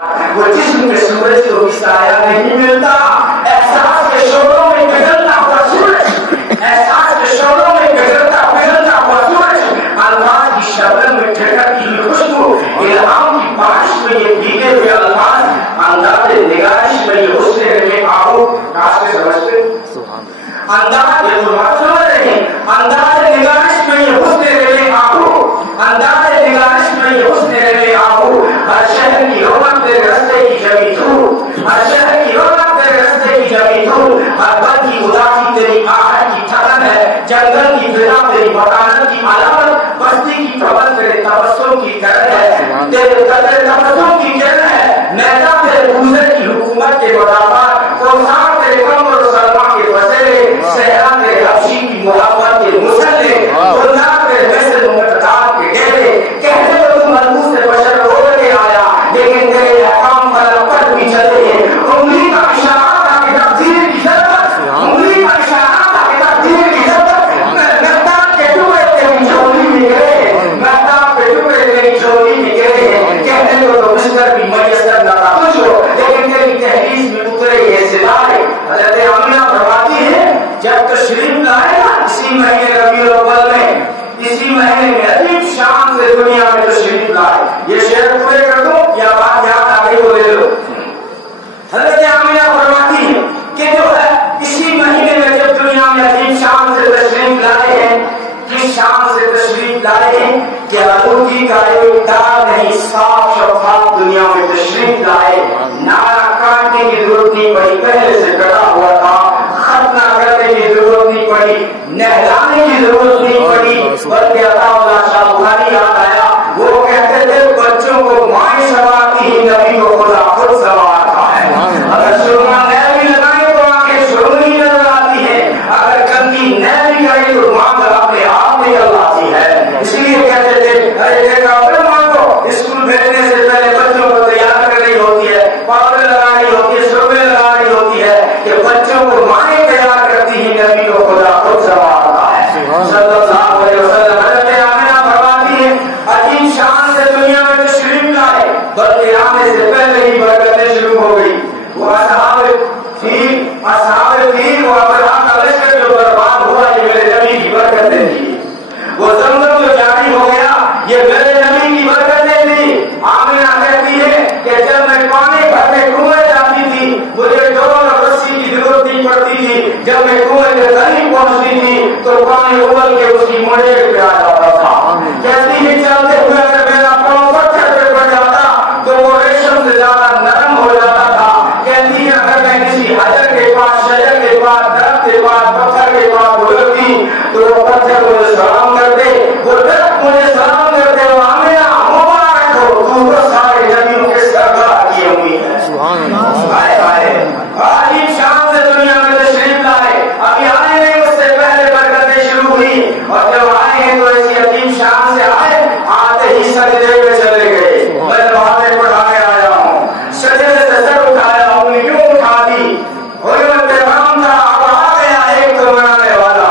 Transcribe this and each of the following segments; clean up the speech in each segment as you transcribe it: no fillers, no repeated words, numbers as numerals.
وہ جسم کے سورج کو بھی سایہ نہیں ملتا. احساس کے شعلوں میں گزرتا ہوا سورج, احساس کے شعلوں میں گزرتا ہوا سورج, الفاظ کی شبنم میں ٹھٹکتی ہوئی خوشبو, الہام کی بارش میں یہ بھیگے ہوئے الفاظ, انداز نگارش میں یہ حسن رہے آہو. کاش کے سمجھتے انداز یہ تو بات سمجھ رہے ہیں, انداز نگارش میں یہ حسن رہے آہو, انداز نگارش میں یہ حسن رہے آہو. ہر شہر کی رونق تیرے رستے کی جمی تو, ہر شہر کی رونق تیرے رستے کی جمی تو, ہر بل کی اداسی تیری آہٹ کی تھکن ہے, جنگل کی فضا تیری مکانت کی علامت, بستی کی پربت تیرے تبسم کی کرن ہے, تیرے تبسم کی کرن ہے, میدان تیرے گزر کی حکومت کے مدافعات, کوسار تیرے کمر و سلما کے بسیرے, صحرا تیرے حبشی کی محبت کے مسلے, گلنار تیرے محسن مقتدار کے گہرے. کہتے ہو تم ملبوس سے بشر ہو کے آیا, لیکن تیرے احکام قلم پر بھی چلے ہیں. انگلی کا اشارہ تھا کہ تقدیر کی ضرورت, انگلی کا اشارہ تھا کہ تقدیر کی ضرورت. مہتاب کے ٹکڑے تیری جھولی میں گرے, مہتاب کے ٹکڑے تیری جھولی میں گرے. کہنے کو تو بستر بھی میسر نہ تھا تجھ کو, لیکن تیری تحریر میں اترے یہ ستارے. حضرت آمنہ فرماتی ہے جب تشریف لائے نا اسی مہینے ربیع الاول میں, اسی مہینے میں عجیب شان سے دنیا میں تشریف لائے. یہ شعر پورے کر دو یا بات یاد آگے کو لے لو. حضرت آمنہ فرماتی ہے کہ جو ہے اسی مہینے میں جب دنیا میں عجیب شان سے تشریف لائے ہیں, کس شان سے تشریف لائے ہیں کہ آلودگی کا ایک داغ نہیں, صاف شفاف دنیا میں تشریف لائے. نارا کاٹنے کی ضرورت نہیں پڑی, پہلے سے کٹا ہوا تھا. ختم کرنے کی ضرورت نہیں پڑی, نہلانے کی ضرورت نہیں پڑی, بلکہ عطا اللہ شاہ بخاری یاد آیا. وہ کہتے تھے بچوں کو مائیں سنوارتی ہی, نبی کو خدا خود سنوارتا ہے. اگر سرما نہ بھی لگائے تو آنکھیں سرمئی نظر آتی ہے, اگر گندی نہ بھی کرے تو مانگ اپنے آپ نکل آتی ہے. اس لیے کہتے تھے ارے دیکھا اپنے مانگو, اسکول بھیجنے سے پہلے بچوں کو تیار کرنی ہوتی ہے, پاؤڈر لگانی ہوتی ہے, سرمے لگانی ہوتی ہے, کہ بچوں کو مائیں تیار کرتی ہی, نبی کو خدا خود سنوارتا ہے. صلی اللہ علیہ وسلم. حضرت آمنہ فرماتی ہے عجیب شان سے دنیا میں تشریف لائے, بلکہ آنے سے پہلے ہی برکتیں شروع ہو گئی. وہ اصحاب فیل و ابرہہ کا لشکر جو برباد ہوا, یہ میرے نبی کی برکتیں تھی. وہ زمزم جو جاری ہو گیا, یہ میرے نبی کی برکتیں تھی. آمنہ کہتی ہے کہ جب میں پانی بھرنے کنویں جاتی تھی, مجھے ڈول اور رسی کی ضرورت نہیں پڑتی تھی. جب میں کنویں کے قریب پہنچتی تھی تو پانی ابل کے اس کی منڈیر پہ آ جاتا تھا. کہتی ہے چلتے ہوئے اگر میرا پاؤں پتھر پہ پڑ جاتا تو وہ ریشم سے زیادہ نرم ہو جاتا تھا. کہتی ہے اگر میں کسی حجر کے پاس, شجر کے پاس, درخت کے پاس, پتھر کے پاس گزرتی تو وہ پتھر مجھے سلام کرتے, وہ درخت مجھے سلام کرتے. وہ آمنہ مبارک ہو, تو تو سارے نبیوں کے سرکار کی امید ہے. آئے آئے عجیب شان سے دنیا میں تشریف لائے. ابھی آئے نہیں, اس سے پہلے برکتیں شروع ہوئی, اور جب آئے ہیں تو ایسی عجیب شان سے آئے, آتے ہی سجدے میں چلے گئے. میں نمازیں پڑھا کے آیا ہوں, سجدے سے سر اٹھایا ہوں, یوں اٹھا دی, حرمت رام تھا, اب آ گیا ایک تو بنانے والا.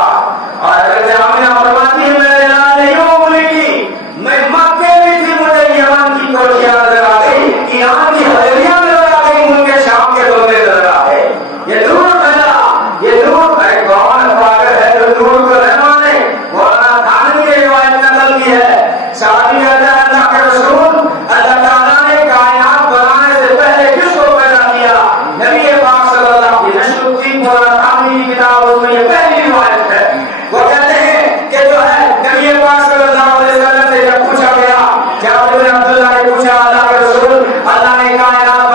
اور حضرت آمنہ فرماتی ہے میرے لال نے یوں انگلی کی, میں مکے میں تھی, مجھے یمن کی کوٹھیاں نظر آ گئی, ایران کی حویلیاں نظر آ گئی, ان کے شام کے دورے نظر آ گئے. یہ دور پھیلا, یہ دور ہے, کون پاگل ہے جو دور کو نہ مانے. مولانا تھانوی نے روایت نقل کی ہے, صحابی اللہ کے رسول, اللہ تعالیٰ نے کائنات بنانے سے پہلے کس کو پیدا کیا؟ نبی پاک صلی اللہ علیہ وسلم. مولانا تھانوی کی کتاب, اس میں یہ پہلی روایت ہے. وہ کہتے ہیں کہ جو ہے نبی پاک صلی اللہ علیہ وسلم سے جب پوچھا گیا, جابر بن عبداللہ نے پوچھا اللہ کے رسول, اللہ نے کائنات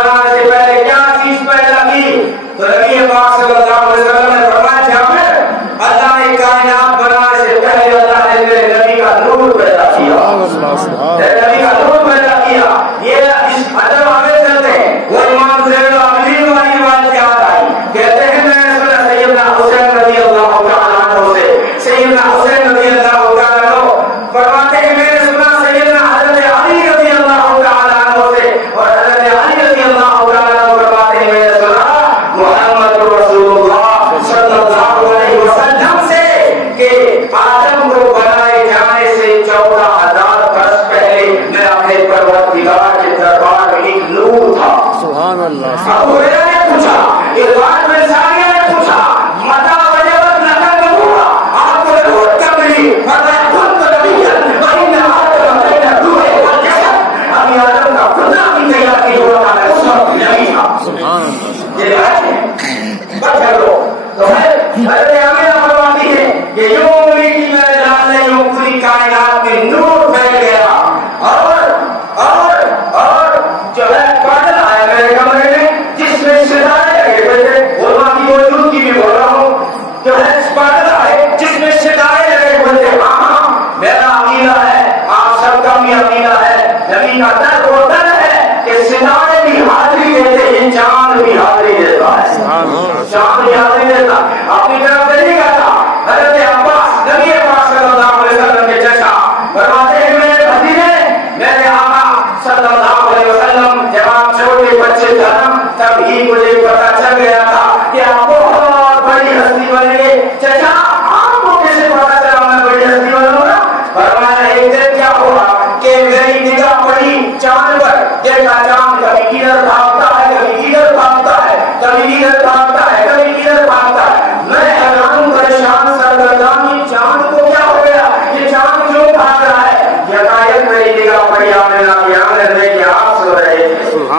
ابو ہریرہ نے پوچھا، ارباد بن ساریہ نے پوچھا، متا وجبت لک النبوہ، آپ کو نبوت کب ملی؟ فرمایا كنت نبيا وإن آدم بين الروح والجسد، ابھی آدم کا خدا بھی تیار نہیں ہوا تھا، اس وقت نبی تھا. یہ بات ہے بچہ لو تو ہے. حضرت آمنہ فرماتی ہے کہ یوں انگلی کی میرے جان نے یوں پوری کائنات میں نور پھیل گیا اور جو ہے بادل آیا میرے کمرے میں جس میں ستارے لگے ہوئے تھے. علماء کی موجودگی بھی بول رہا ہوں. جو ہے بادل آئے جس میں ستارے لگے ہوئے تھے. ہاں میرا عقیدہ ہے، آپ سب کا بھی عقیدہ ہے، نبی کا درد وہ درد ہے کہ ستارے بھی حاضری دیتے ہیں، چاند بھی حاضری دیتا ہے. چاند بھی حاضری دیتا اپنی طرف سے نہیں کہتا. حضرت عباس نبی پاک صلی اللہ علیہ وسلم کے چچا فرماتے ہیں میرے بھتیجے، میرے آقا صلی اللہ علیہ وسلم جب آپ چھوٹے بچے تھے تب ہی مجھے پتا چل گیا تھا کہ آپ بہت بڑی ہستی بن گئے. چچا آپ کو کیسے پتا چلا میں بڑی ہستی بنوں گا؟ فرمایا ایک دن کیا ہوا کہ میری نگاہ پڑی چاند پر. دیکھا چاند کبھی ادھر بھاگتا ہے، کبھی ادھر بھاگتا ہے، کبھی ادھر بھاگتا ہے، کبھی ادھر بھاگتا ہے. میں حیران پریشان سرگردان یہ چاند کو کیا ہو گیا، یہ چاند کیوں بھاگ رہا ہے؟ یکایک میری نگاہ پڑی آمنہ کی آنگن میں کہ آپ سو رہے تھے.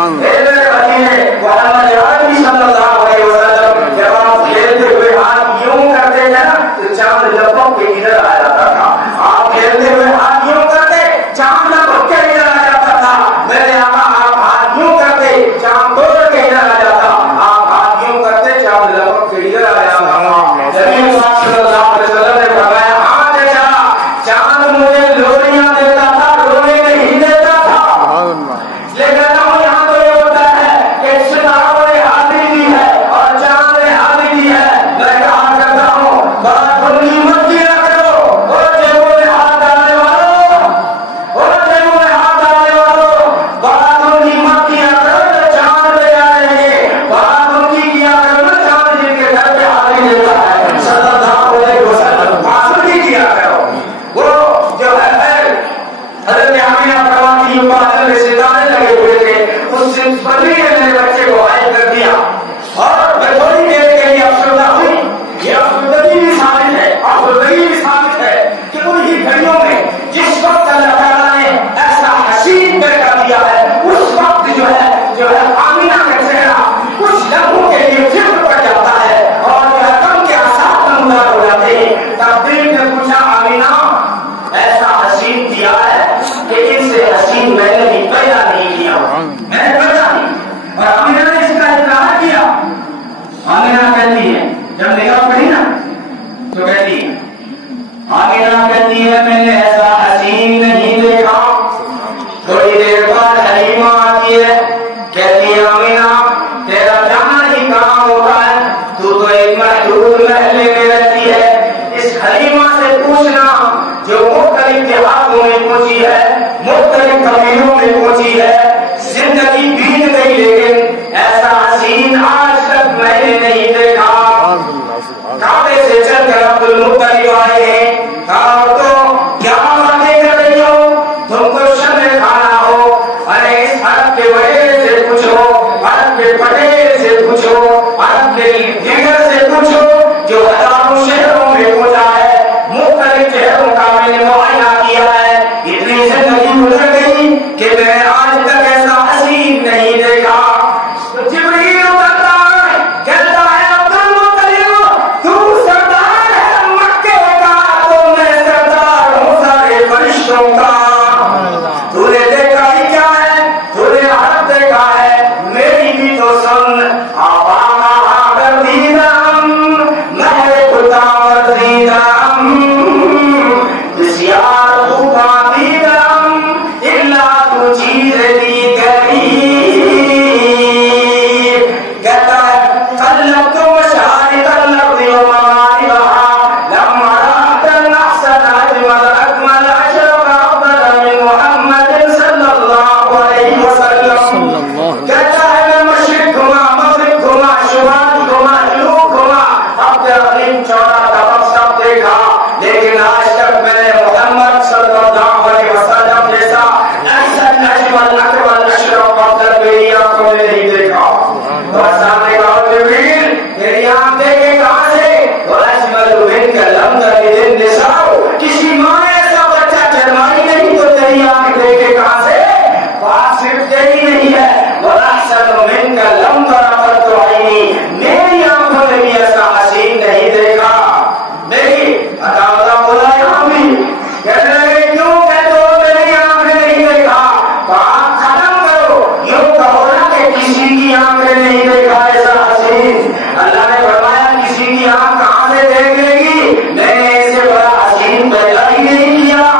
میرے بھتیجے محمد عربی صلی اللہ علیہ وسلم جب آپ کھیلتے ہوئے ہاتھ یوں کرتے تھے نا تو چاند لپک کے ادھر آ جاتا تھا. آپ کھیلتے ہوئے ہاتھ یوں کرتے چاند لپک کے ادھر آ جاتا تھا. میرے آقا آپ ہاتھ یوں کرتے چاند توڑ کے ادھر آ جاتا. آپ ہاتھ یوں کرتے چاند لپک کے ادھر آ جاتا. نبی پاک صلی اللہ علیہ وسلم نے فرمایا ہاں چچا چاند مجھے لوریاں دیتا تھا، رونے نہیں دیتا تھا. لیکن یہاں تو یہ ہوتا ہے کہ ستاروں نے حاضری دی ہے اور چاند نے حاضری دی ہے. میں کہا کرتا ہوں بڑا بڑی مت کیا کرو، اور جیبوں میں ہاتھ ڈالنے والوں، اور جیبوں میں ہاتھ ڈالنے والوں بڑا بڑی مت کیا کرو جو چاند پہ جا رہے ہیں. بڑا بڑی کیا کرو نا چاند جن کے گھر پہ حاضری دیتا ہے صلی اللہ علیہ وسلم. بڑی کیا کرو. وہ جو ہے حضرت آمنہ فرماتی ہیں بادل میں ستارے لگے ہوئے تھے، اس بلی نے میرے بچے کو غائب کر دیا اور میں تھوڑی دیر کے لیے افسردہ ہوئی. یہ افسردگی بھی ثابت ہے، افسردگی بھی ثابت ہے کہ انہی گھڑیوں میں جس وقت اللہ تعالیٰ نے ایسا حسین بیٹا دیا ہے اس وقت جو ہے آمنہ کا چہرہ کچھ لمحوں کے لیے فکر پڑ جاتا ہے اور جو ہے غم کے آثار نمودار ہو جاتے ہیں. تب دل نے پوچھا آمنہ ایسا حسین دیا ہے کہ ان سے حسین میں نے بھی پیدا نہیں کیا، میں نے پیدا نہیں. اور آمنہ نے اس کا اقرار کیا. آمنہ کہتی ہے جب نگاہ پڑی نا تو کہتی ہے آمنہ کہتی ہے میں نے ایسا حسین نہیں دیکھا. تھوڑی دیر بعد حلیمہ آتی ہے کہتی ہے آمنہ تیرا جانا ہی کام ہوتا ہے، تو ایک محدود محلے میں رہتی ہے. اس حلیمہ سے پوچھنا جو مختلف دیہاتوں میں پہنچی ہے، مختلف قبیلوں میں پہنچی ہے، زندگی بیت گئی لیکن ایسا حسین آج تک میں نے نہیں دیکھا. کعبے سے چل کر عبد المطلب آئے ہیں. کہا تو کیا باتیں کر رہی ہو، تم کو شب کھانا ہو. ارے اس عرب کے وڈیرے سے پوچھو، عرب کے پٹیل سے پوچھو، عرب کے لیڈر سے پوچھو جو ہزاروں شہروں میں پہنچا ہے، مختلف شہروں کا میں نے معائنہ کیا ہے. اتنی زندگی گزر گئی کہ میں آج تک ایسا حسین نہیں دیکھا. تو جبریل اترتا ہے کہتا ہے عبد المطلب تو سردار ہے مکے کا، تو میں سردار ہوں سارے فرشتوں کا. تو نے دیکھا ہی کیا ہے، تو نے حق دیکھا ہے، میری بھی تو سن. آبا کر دیدم میں خدا دیدم بسیار خوبا دیدم اللہ تو چیز دی گئی. کہتا ہے قلب تو مشاہد الارض ومغاربها لما رأت الأحسن أجمل أكمل أشرف أفضل من محمد صلی اللہ علیہ وسلم. کہتا ہے میں مشرق گھما، مغرب گھما، شمال گھما، جنوب گھما، اب تقریب چودہ طبق سب دیکھا، لیکن آج تک میں نے محمد صلی اللہ علیہ وسلم جیسا احسن اجمل اکمل اشرف افضل میری آنکھوں نے نہیں دیکھا. اور سامنے کہا جبریل تیری آنکھ دیکھے کہاں سے؟ وَأَجْمَلُ مِنْكَ لَمْ تَلِدِ النِّسَاءُ کسی ماں نے ایسا بچہ جنمائی نہیں تو تیری آنکھ دیکھے کہاں سے؟ بات صرف تیری نہیں ہے وَأَحْسَنُ مِنْكَ لَمْ تَرَ قَطُّ عَيْنِي میری آنکھوں نے بھی ایسا حسین نہیں دیکھا. دیکھیے عطا اللہ بولا یہاں بھی کہنے لگے کیوں کہتے ہو میری آنکھ نے نہیں دیکھا؟ بات ختم کرو. یوں کہو نا کہ کسی کی آنکھ نے نہیں دیکھا ایسا حسین. اللہ نے فرمایا کسی کی آنکھ کہاں سے دیکھ لے گی؟ میں نے اسے بڑا حسین پیدا ہی نہیں کیا،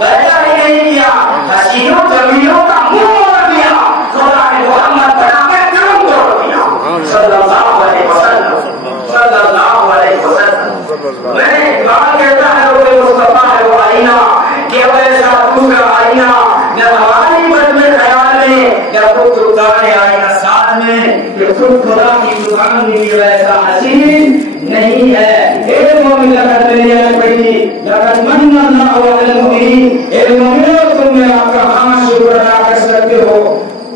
پیدا ہی نہیں کیا. حسینوں جمیلوں کا منہ موڑ دیا، خدا نے محمد بنا کے کرم توڑ دیا صلی اللہ علیہ وسلم، صلی اللہ علیہ وسلم. میں نے اقبال کہتا ہے وہ مصطفیٰ ہے وہ آئینہ کہ ویسا دوسرا آئینہ نہ ہماری من میں خیال میں نہ خود دکان آئینہ ساتھ میں کہ خود خدا کی دکان بھی ویسا حسین نہیں ہے. ایک مومن لگت میری آئے پڑھی لگت من اللہ علیہ المؤمنین. ایک مومن تم میں آپ کا ہاں شکر ادا کر سکتے ہو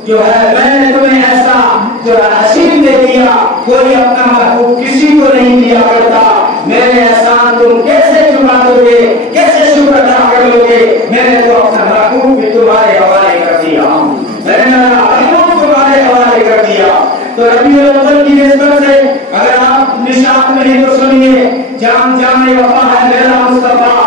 جو ہے میں نے تمہیں ایسا جو حسین دے دیا کوئی اپنا محبوب کسی کو نہیں دیا کرتا. میرے احسان تم کیسے چکا دو گے، کیسے شکر ادا کر لو گے؟ میں نے تو اپنا محبوب بھی تمہارے حوالے کر دیا، میں نے میرا محبوب تمہارے حوالے کر دیا. تو ربیع الاول کی نسبت سے اگر آپ نشاط میں ہیں تو سنیے جان جان وفا ہے میرا مصطفیٰ،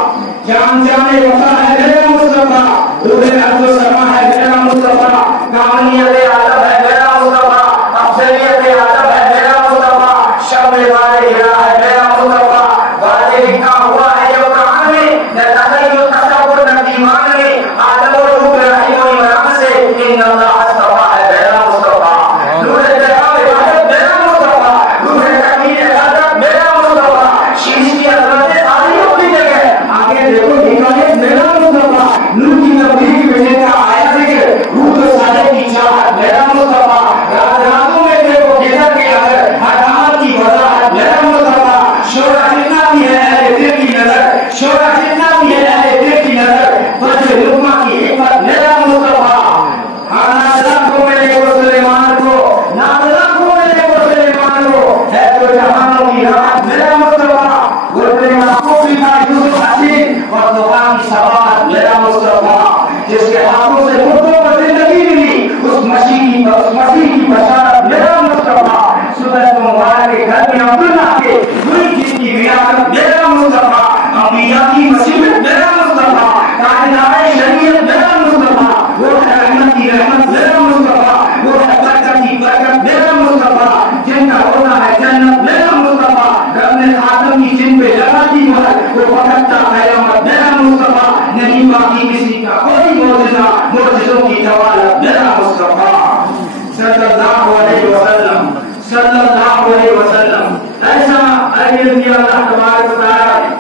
جان جان وفا ہے میرا مصطفیٰ، روح عرض و سما ہے میرا مصطفیٰ، کاملیت عالم ہے میرا مصطفیٰ، افضلیت عالم ہے میرا مصطفیٰ، شب والے گرا ہے میرا مصطفیٰ. والے لکھا ہوا ہے جو قرآن میں نہ تخیل تصور نہ دیوان میں آدم و روح رحیم و امام سے ان اللہ اصطفیٰ ہے میرا مصطفیٰ. نور جلال عبادت میرا مصطفیٰ، نور تکمیل عبادت میرا مصطفیٰ. شیش کی عظمت ساری اپنی جگہ آگے دیکھو حکایت میرا مصطفیٰ. نور کی تبلیغ میں کا آیا ذکر روح و سارے کی چاہت میرا مصطفیٰ. راتوں میں دیکھو کدھر کے اگر حکامت کی وضاحت میرا مصطفیٰ. شورا جتنا بھی ہے اہل دل کی نظر، شورا جتنا بھی ہے اہل دل کی نظر، فضل لقمہ کی حکمت میرا مصطفیٰ. نازلہ کو میرے کو سلیمان کو، نازلہ کو میرے کو سلیمان کو، ہے تو جہانوں کی راحت میرا مصطفیٰ. غربت محبوب کا یوسف حسین اور دعا کی سباحت میرا مصطفیٰ. جس کے ہاتھوں سے مردوں کو زندگی ملی اس مسیح کی بشارت میرا مصطفیٰ. صبح مبارک کے گھر میں عبداللہ کے ہوئی جس کی ولادت میرا مصطفیٰ. انبیاء کی مصیبت میرا مصطفیٰ. کائنات شریعت میرا مصطفیٰ. وہ ہے رحمت کی رحمت میرا مصطفیٰ. وہ ہے برکت کی برکت میرا مصطفیٰ. جن کا ہونا ہے جنت میرا مصطفیٰ. رب نے خاتم کی جن پہ لگا دی مہر وہ پکڑتا قیامت میرا مصطفیٰ. نہیں باقی کسی کا کوئی معجزہ، معجزوں کی جوالت میرا مصطفیٰ صلی اللہ علیہ وسلم، صلی اللہ علیہ وسلم. ایسا علم دیا اللہ تبارک و تعالی نے،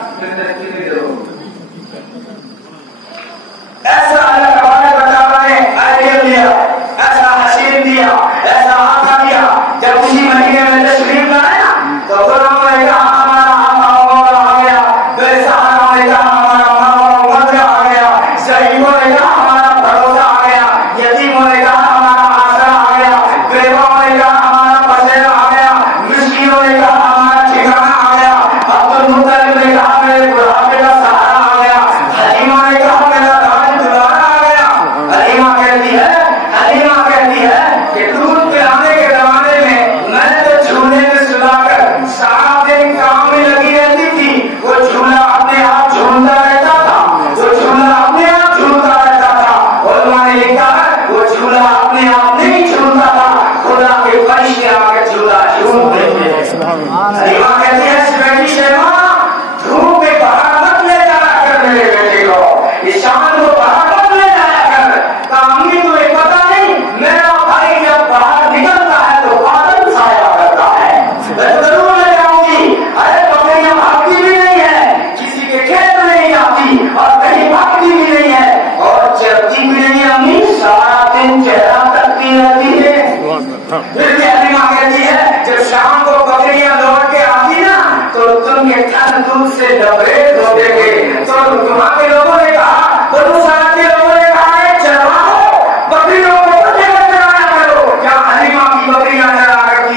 ایسا اللہ تبارک و تعالی نے علم دیا، ایسا حسین دیا، ایسا آقا دیا. جب اسی مہینے میں تشریف لائے نا تو غلام نے کہا ہمارا آقا مولا آ گیا، بیسارا نے کہا ہمارا مولا مدد آ گیا، ضعیفوں نے کہا ہمارا بھروسہ آ گیا، یتیموں نے کہا ہمارا آسرا آ گیا، بیواؤں نے کہا ہمارا بسیرا آ گیا، مسکینوں نے کہا ہمارا ٹھکانا آ گیا، عبدالمطلب نے کہا میرے بڑھاپے کا سہارا آ گیا، حلیمہ نے کہا میرا راج دوبارہ آ گیا. حلیمہ کہتی ہے کہ دودھ پلانے کے زمانے میں تو جھولے میں سلا کر سارا دن کام میں لگی رہتی تھی. وہ جھولا اپنے آپ جھولتا رہتا تھا، وہ جھولا اپنے آپ جھولتا رہتا تھا. علماء نے لکھا ہے وہ جھولا اپنے آپ نہیں جھولتا تھا، خدا کے فرشتے آ کے جھولا جھولتے تھے. حلیمہ کہتی ہے بیٹی شیما دھوپ میں باہر مت لے جایا کر میرے بیٹے کو، اس شام کو باہر مت لے جایا کر. کامی تمہیں پتا نہیں میرا بھائی جب باہر نکلتا ہے تو بادل چھایا کرتا ہے. میں ضرور لے جاؤں گی. ارے بکریاں بھاگتی بھی نہیں ہے، کسی کے کھیت میں نہیں جاتی اور کہیں بھاگتی بھی نہیں ہے اور چرتی بھی نہیں. امی سارا دن چہرہ تکتی رہتی ہے. پھر بھی حلیمہ کہتی ہے جب شام کو بکریاں لوٹ کے آتی نا تو تم یہ ٹھنڈ دودھ سے لبریز ہو دے گے. تو وہاں کے لوگوں نے کہا بنو سارا کے لوگوں نے کہا چلوا ہو بکریوں کو لے کر آیا کرو. کیا حلیمہ کی بکریاں چلا کرتی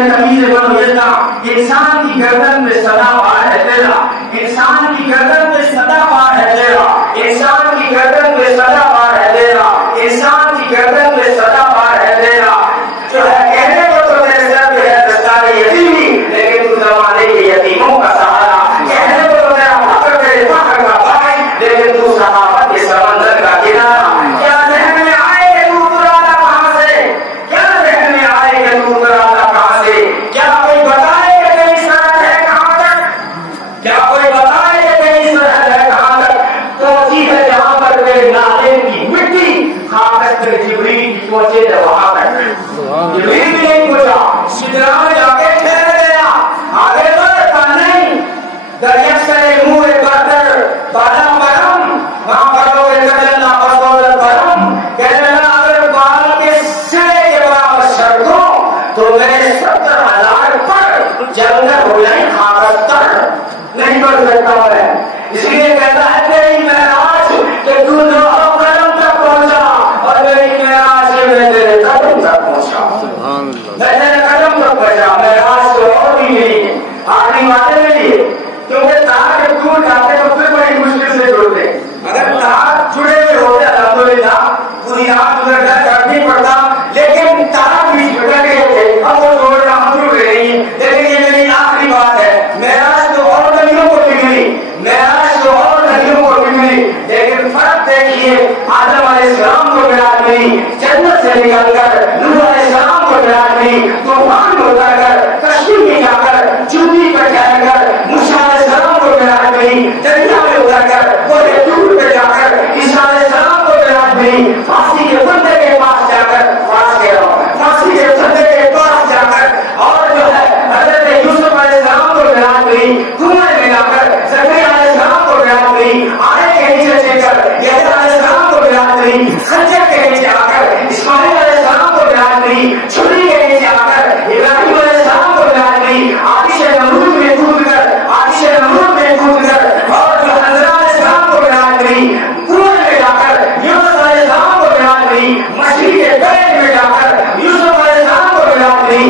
تمیز بنو یزنا انسان کی گردن میں صدا بار ہے تیرا انسان کی گردن میں صدا بار ہے تیرا انسان کی گردن میں صدا بار ہے تیرا انسان کی گردن میں صدا بار ہے تیرا جو ہے کہنے کو تو تیرے سر پہ ہے دستار یتیمی لیکن تو زمانے کے یتیموں کا سہارا کہنے کو تو تیرا فخر تیرے فخر کا بھائی لیکن تو صحابت کے سمندر کا کنارہ کیا ذہن میں آئے کہ تو اترالا کہاں سے کیا ذہن میں آئے کہ تو اترالا کہاں سے کیا کوئی بتائے کہ تیری سرحد ہے کہاں تک کیا کوئی بتائے کہ تیری سرحد ہے کہاں تک پہنچی ہے جہاں پر تیرے نالے کی مٹی خاکت تیرے جبریل کی پہنچے تھے وہاں پر جبریل بھی نہیں پہنچا سدرا میں جا کے ٹھہر گیا آگے بڑھتا نہیں دریا سے منہ برتر بادام برم وہاں پر لوگ کلنا پسول برم کہنے لگا اگر بال کے سرے کے برابر سڑکوں تو میرے 70,000 پر جنگل ہو جائیں خاکت تر نہیں بڑھ سکتا میں اس لیے کہتا ہے تیری معراج کہ تو لوہو قلم تک پہنچا اور میری معراج کہ میں تیرے قدم تک پہنچا میں تیرے قدم تک پہنچا معراج تو اور بھی نہیں ہے آخری باتیں میں لیے کیونکہ تار جب ٹوٹ جاتے تو پھر بڑی مشکل سے جڑتے اگر تار جڑے ہوئے ہوتے الحمدللہ پوری رات گزر جائے فرق نہیں پڑتا لیکن تار بھی جھٹک گئے تھے اب وہ جوڑنا ہم جڑ گئے نہیں لیکن یہ میری آخری بات ہے معراج تو اور نبیوں کو نکلی معراج تو اور نبیوں کو نکلی لیکن فرق دیکھیے آدم علیہ السلام کو معراج ملی جنت سے نکل کر نوح علیہ السلام کو معراج ملی طوفان میں اتر کر کشتی میں جا کر چوٹی پر ٹھہر کر موسیٰ علیہ السلام کو معراج ملی دریا میں اتر کر وہ ٹور پہ جا کر عیسیٰ علیہ السلام کو معراج ملی پھانسی کے بندے کے پاس جا کر پھانسی کے بندے کے پاس جا کر اور جو ہے حضرت یوسف علیہ السلام کو معراج ملی کنویں میں جا کر زکریا علیہ السلام کو معراج ملی آنے کے نیچے چل کر یحییٰ علیہ السلام کو معراج ملی خنجر کے نیچے آ کر اسماعیل علیہ السلام کو معراج ملی چھری کے نیچے آ کر ابراہیم علیہ السلام کو معراج ملی آتش نمرود میں کود کر اور جو حضرت علیہ السلام کو معراج ملی کنویں میں جا کر یونس علیہ السلام کو معراج ملی مچھلی کے پیٹ میں جا کر یوسف علیہ السلام کو معراج ملی